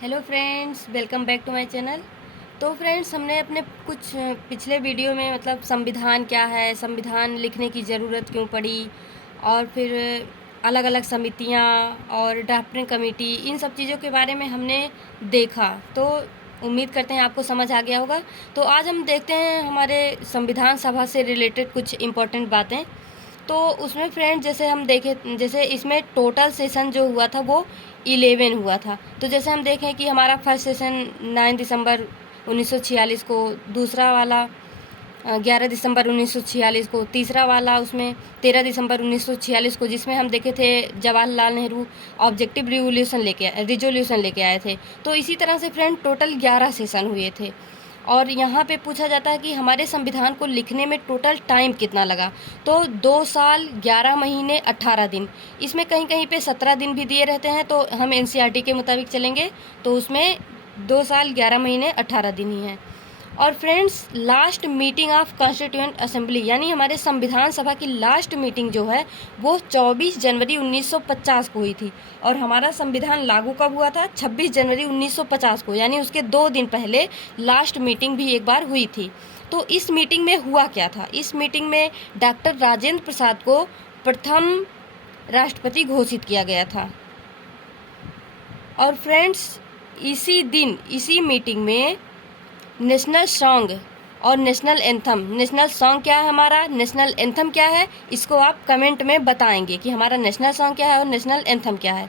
Hello friends, welcome back to my channel. तो friends, हमने अपने कुछ पिछले वीडियो में मतलब संविधान क्या है, संविधान लिखने की ज़रूरत क्यों पड़ी, और फिर अलग अलग समितियां और ड्राफ्टिंग कमेटी, इन सब चीज़ों के बारे में हमने देखा। तो उम्मीद करते हैं आपको समझ आ गया होगा। तो आज हम देखते हैं हमारे संविधान सभा से रिलेटेड कुछ इम्पोर्टेंट बातें। तो उसमें फ्रेंड जैसे हम देखें, जैसे इसमें टोटल सेशन जो हुआ था वो 11 हुआ था। तो जैसे हम देखें कि हमारा फर्स्ट सेशन 9 दिसंबर 1946 को, दूसरा वाला 11 दिसंबर 1946 को, तीसरा वाला उसमें 13 दिसंबर 1946 को, जिसमें हम देखे थे जवाहरलाल नेहरू ऑब्जेक्टिव रिजोल्यूशन लेके आए थे। तो इसी तरह से फ्रेंड टोटल 11 सेशन हुए थे। और यहाँ पे पूछा जाता है कि हमारे संविधान को लिखने में टोटल टाइम कितना लगा। तो 2 साल 11 महीने 18 दिन। इसमें कहीं कहीं पे 17 दिन भी दिए रहते हैं, तो हम एनसीईआरटी के मुताबिक चलेंगे तो उसमें 2 साल 11 महीने 18 दिन ही हैं। और friends, last meeting of constituent assembly यानी हमारे संविधान सभा की लास्ट मीटिंग जो है वो 24 जनवरी 1950 को हुई थी। और हमारा संविधान लागू कब हुआ था? 26 जनवरी 1950 को, यानी उसके 2 दिन पहले लास्ट मीटिंग भी एक बार हुई थी। तो इस मीटिंग में हुआ क्या था? इस मीटिंग में डॉक्टर राजेंद्र प्रसाद को प्रथम राष्ट्रपति घोषित किया गया था। और फ्रेंड्स, इसी दिन इसी मीटिंग में नेशनल सॉन्ग और नेशनल सॉन्ग क्या है हमारा, नेशनल एंथम क्या है, इसको आप कमेंट में बताएंगे कि हमारा नेशनल सॉन्ग क्या है और नेशनल एंथम क्या है।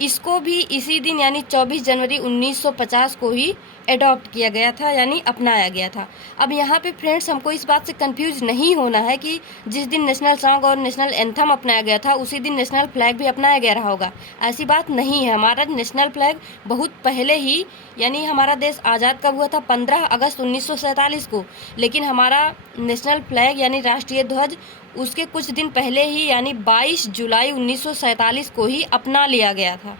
इसको भी इसी दिन यानी 24 जनवरी 1950 को ही एडॉप्ट किया गया था, यानी अपनाया गया था। अब यहाँ पे फ्रेंड्स, हमको इस बात से कंफ्यूज नहीं होना है कि जिस दिन नेशनल सॉन्ग और नेशनल एंथम अपनाया गया था उसी दिन नेशनल फ्लैग भी अपनाया गया रहा होगा। ऐसी बात नहीं है। हमारा नेशनल फ्लैग बहुत पहले ही, यानी हमारा देश आज़ाद कब हुआ था? 15 अगस्त 1947 को। लेकिन हमारा नेशनल फ्लैग यानी राष्ट्रीय ध्वज उसके कुछ दिन पहले ही यानी 22 जुलाई 1947 को ही अपना लिया गया था।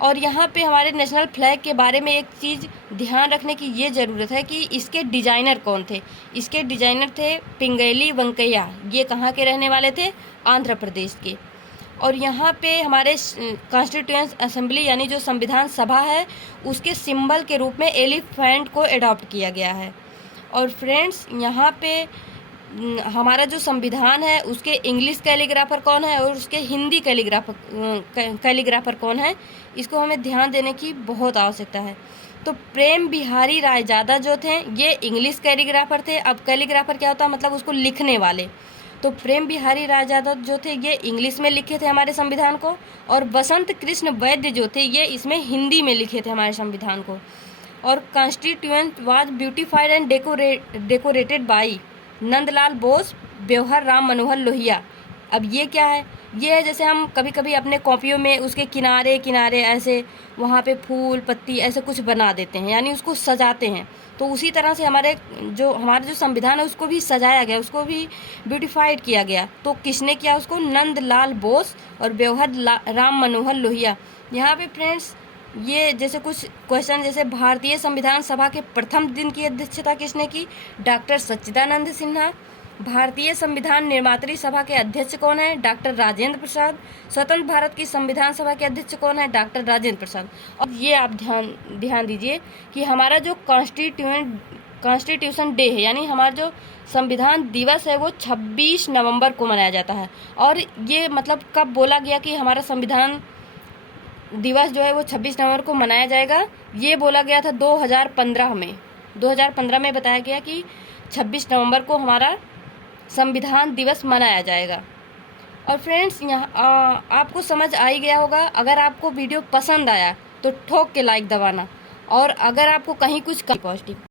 और यहाँ पे हमारे नेशनल फ्लैग के बारे में एक चीज़ ध्यान रखने की ये ज़रूरत है कि इसके डिज़ाइनर कौन थे। इसके डिज़ाइनर थे पिंगली वेंकैया। ये कहाँ के रहने वाले थे? आंध्र प्रदेश के। और यहाँ पे हमारे कॉन्स्टिट्यूएंट असेंबली यानी जो संविधान सभा है उसके सिंबल के रूप में एलिफेंट को अडॉप्ट किया गया है। और फ्रेंड्स, यहाँ पे हमारा जो संविधान है उसके इंग्लिश कैलीग्राफर कौन है और उसके हिंदी कैलीग्राफर कौन है, इसको हमें ध्यान देने की बहुत आवश्यकता है। तो प्रेम बिहारी रायजादा जो थे ये इंग्लिश कैलीग्राफर थे। अब कैलीग्राफर क्या होता है? मतलब उसको लिखने वाले। तो प्रेम बिहारी रायजादा जो थे ये इंग्लिश में लिखे थे हमारे संविधान को, और बसंत कृष्ण वैद्य जो थे ये इसमें हिंदी में लिखे थे हमारे संविधान को। और constituent was beautified and decorated by Nandlal Bose, व्यवहार राम मनोहर लोहिया। अब ये क्या है? ये है जैसे हम कभी कभी अपने कॉपियों में उसके किनारे किनारे ऐसे वहाँ पे फूल पत्ती ऐसे कुछ बना देते हैं, यानी उसको सजाते हैं। तो उसी तरह से हमारा जो संविधान है उसको भी सजाया गया, उसको भी ब्यूटिफाइड किया गया। तो किसने किया उसको? नंदलाल बोस और व्यवहार राम मनोहर लोहिया। यहाँ पे फ्रेंड्स, ये जैसे कुछ क्वेश्चन, जैसे भारतीय संविधान सभा के प्रथम दिन की अध्यक्षता किसने की? डॉक्टर सच्चिदानंद सिन्हा। भारतीय संविधान निर्मात्री सभा के अध्यक्ष कौन है? डॉक्टर राजेंद्र प्रसाद। स्वतंत्र भारत की संविधान सभा के अध्यक्ष कौन है? डॉक्टर राजेंद्र प्रसाद। और ये आप ध्यान दीजिए कि हमारा जो कॉन्स्टिट्यूशन डे है यानी हमारा जो संविधान दिवस है वो 26 नवंबर को मनाया जाता है। और ये मतलब कब बोला गया कि हमारा संविधान दिवस जो है वो 26 नवंबर को मनाया जाएगा? ये बोला गया था 2015 में। 2015 में बताया गया कि 26 नवंबर को हमारा संविधान दिवस मनाया जाएगा। और फ्रेंड्स, यहाँ आपको समझ आ ही गया होगा। अगर आपको वीडियो पसंद आया तो ठोक के लाइक दबाना, और अगर आपको कहीं कुछ पॉजिटिव